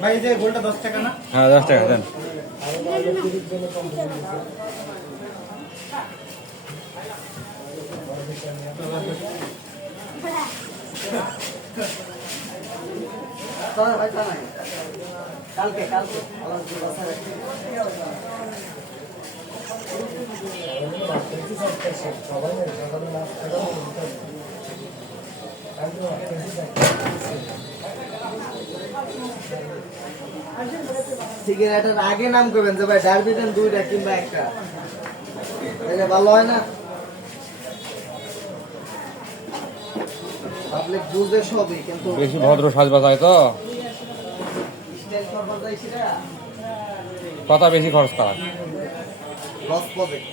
ভাই যে গোলটা দশ টাকা না হ্যাঁ দশ টাকা দেন। কালকে কালকে। সিগারেটের আগে নাম করবেন যে ভাই ডারবিটান দুইটা কিংবা একটা। ভালো হয় না? পাবলিক বুঝে সবই কিন্তু বেশি ভদ্র সাজবাজ হয় তো? কথা বেশি খরচ করা। লস প্রজেক্ট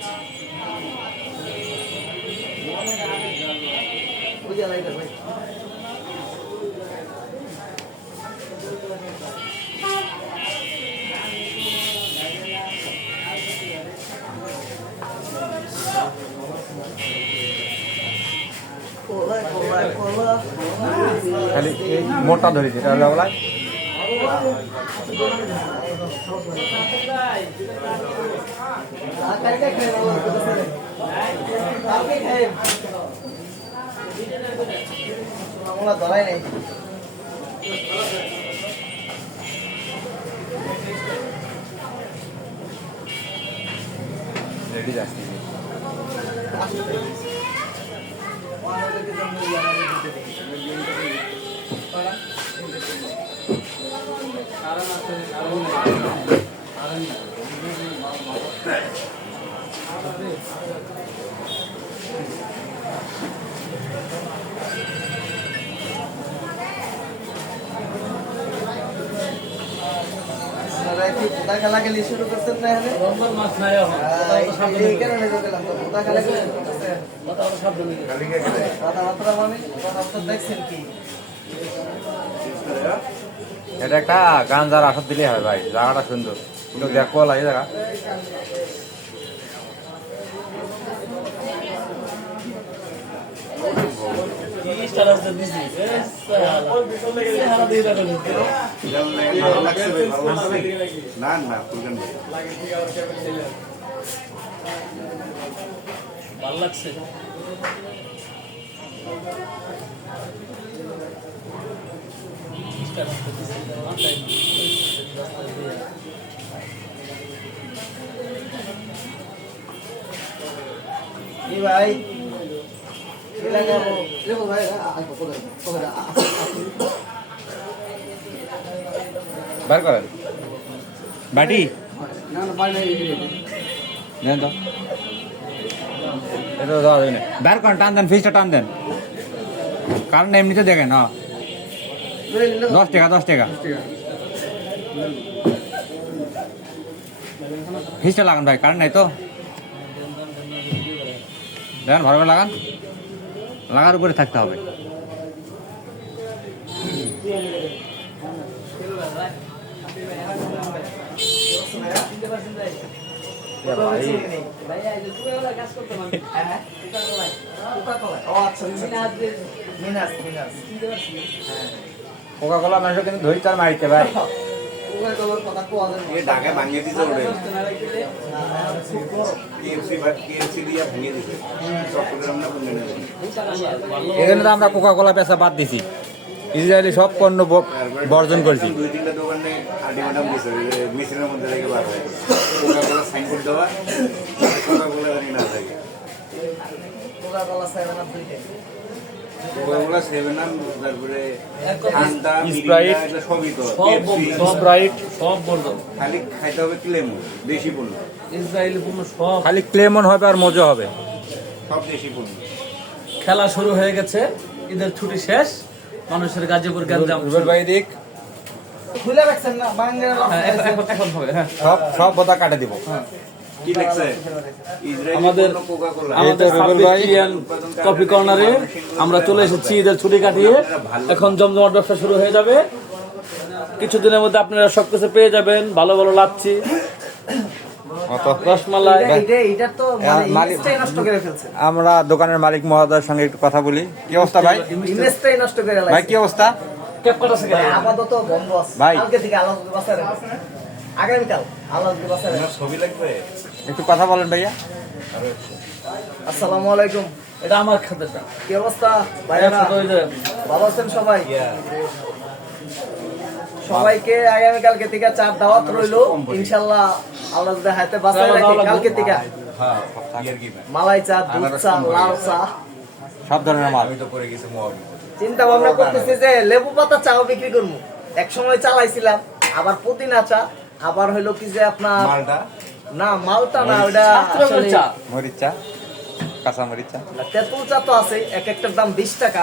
বুঝা লাগে ভাই খালি এই মোটা ধরেছি এটা হলো ওগুলা কালকে খাই কালকে খাই আমরা ধরাই নাই রেডি যাচ্ছি পোতা খেলা খেলি শুরু করছেন না এখানে আহ, এই কারণে তো গেলাম তো পোতা খেলা খেলি কথাবার্তা মানে কথাবার্তা দেখছেন কি? এটা একটা গান যার আসর দিলেই হয় ভাই, জায়গাটা সুন্দর। কিন্তু দেখব লাগে জায়গা। ভালো লাগছে। ভাই। বার করেন বাটি? না না পাই নাই দেন তো এটা দেওয়া যাবে বার করেন টান দেন ফিসটা টান দেন। কারণ এমনিতে দেখেন হ্যাঁ। দশ টাকা দশ টাকা। ফিসটা লাগান ভাই কারণ নাই তো। দেখেন ভালো করে লাগান। লাগার উপরে থাকতে হবে। ও আচ্ছা মিনাস মিনাস। কোকা কোলা মানুষ কিন্তু ধরি তার মারিতে ভাই। ওই কলর কথা কোয়া যায় এ ঢাকা ভাঙিয়ে দিতে ওরে এখানে তো আমরা কোকা কোলা পেশা বাদ দিছি। ইসরায়েলি সব পণ্য বর্জন করেছি। দুই তিনটা দোকানে দিছে মধ্যে থেকে বার হয় কোকা কোলা সাইনবোর্ড দেওয়া কোকা কোলা জানি না থাকে Coca Cola seven up Sprite সব খালি খাইতে হবে ক্লেমো দেশি পণ্য ইসরায়েল পণ্য সব খালি ক্লেমন হবে আর মজা হবে সব দেশি পণ্য খেলা শুরু হয়ে গেছে ঈদের ছুটি শেষ মানুষের গাজীপুর রুবেল ভাই দিক খুলে রাখছেন না বাংলা হ্যাঁ, এখন- হবে হ্যাঁ সব সব বোতা কাটে দিব কি লেখছে? আমাদের আমাদের এই তো রুবেল ভাই। কফি কর্নারে আমরা চলে এসেছি ঈদের ছুটি কাটিয়ে। এখন জমজমাট ব্যবসা শুরু হয়ে যাবে। কিছুদিনের মধ্যে আপনারা সবকিছু পেয়ে যাবেন। ভালো ভালো লাচ্ছি। মানে মালিক- ইমেজটাই নষ্ট করে ফেলছে। আমরা দোকানের মালিক মহোদয়ের সঙ্গে একটু কথা বলি। কি অবস্থা ভাই? ইমেজটাই নষ্ট করে ভাই কি অবস্থা? ভাই, আগামীকাল আল্লাহ ছবি লাগবে? একটু কথা বলেন ভাইয়া। আসসালামু আলাইকুম। এটা আমার খাদ্যটা কি অবস্থা? ভাইরা ভালো আছেন সবাই? সবাইকে আগামীকালকে থেকে চার দাওয়াত রইল। ইনশাল্লাহ আল্লাহ যদি হাতে বাসায় রাখি কালকে থেকে। হ্যাঁ? মালাই চা দুধ চা লাল চা। সব ধরনের মাল। আমি তো পরে গেছি চিন্তা ভাবনা করতেছি যে লেবু পাতা চাও বিক্রি করব। এক সময় চালাইছিলাম আবার পুদিনা চা আবার হইল কি যে আপনার মালটা? না মালটা না ওটা মরিচ। চা কাঁচা মরিচ। চা তেঁতুল চা তো আছে এক একটার দাম বিশ টাকা।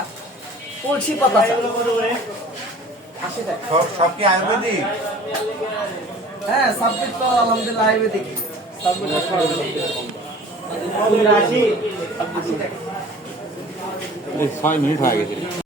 তুলসী পাতা চা সব সব কি আয়ুর্বেদিক? হ্যাঁ সাবমিট তো আলহামদুলিল্লাহ আয়ুর্বেদিক। ছয় মিনিট হয়ে গেছে।